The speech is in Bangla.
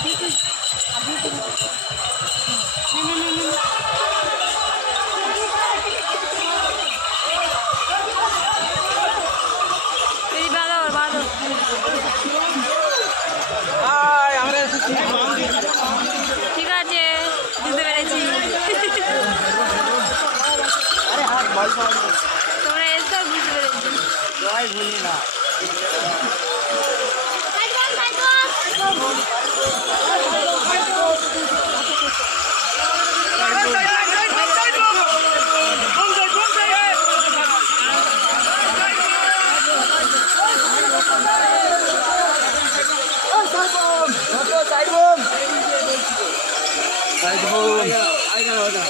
अभी कोई अभी कोई नहीं नहीं नहीं नहीं তোমরা এসব বুঝতে পেরেছি না, না।